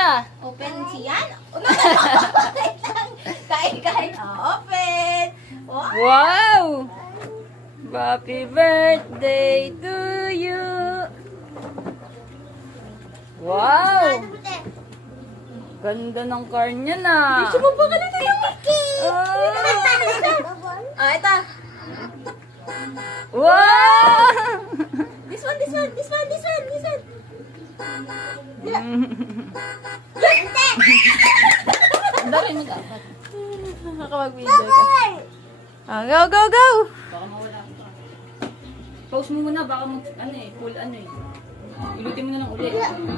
siya. Open siyan. No, no, no. Wait lang. Kain. Open. Wow. Wow! Happy birthday to you! Wow! Ganda ng car niya na. Gusto mo ba ka na yung Oh. ito. Wow! This one. Ang dami mo dapat. Nakapag-video ka. Ah, go! Baka mawala ako. Pause mo muna, baka full ano eh. Ilutin mo na lang ulit.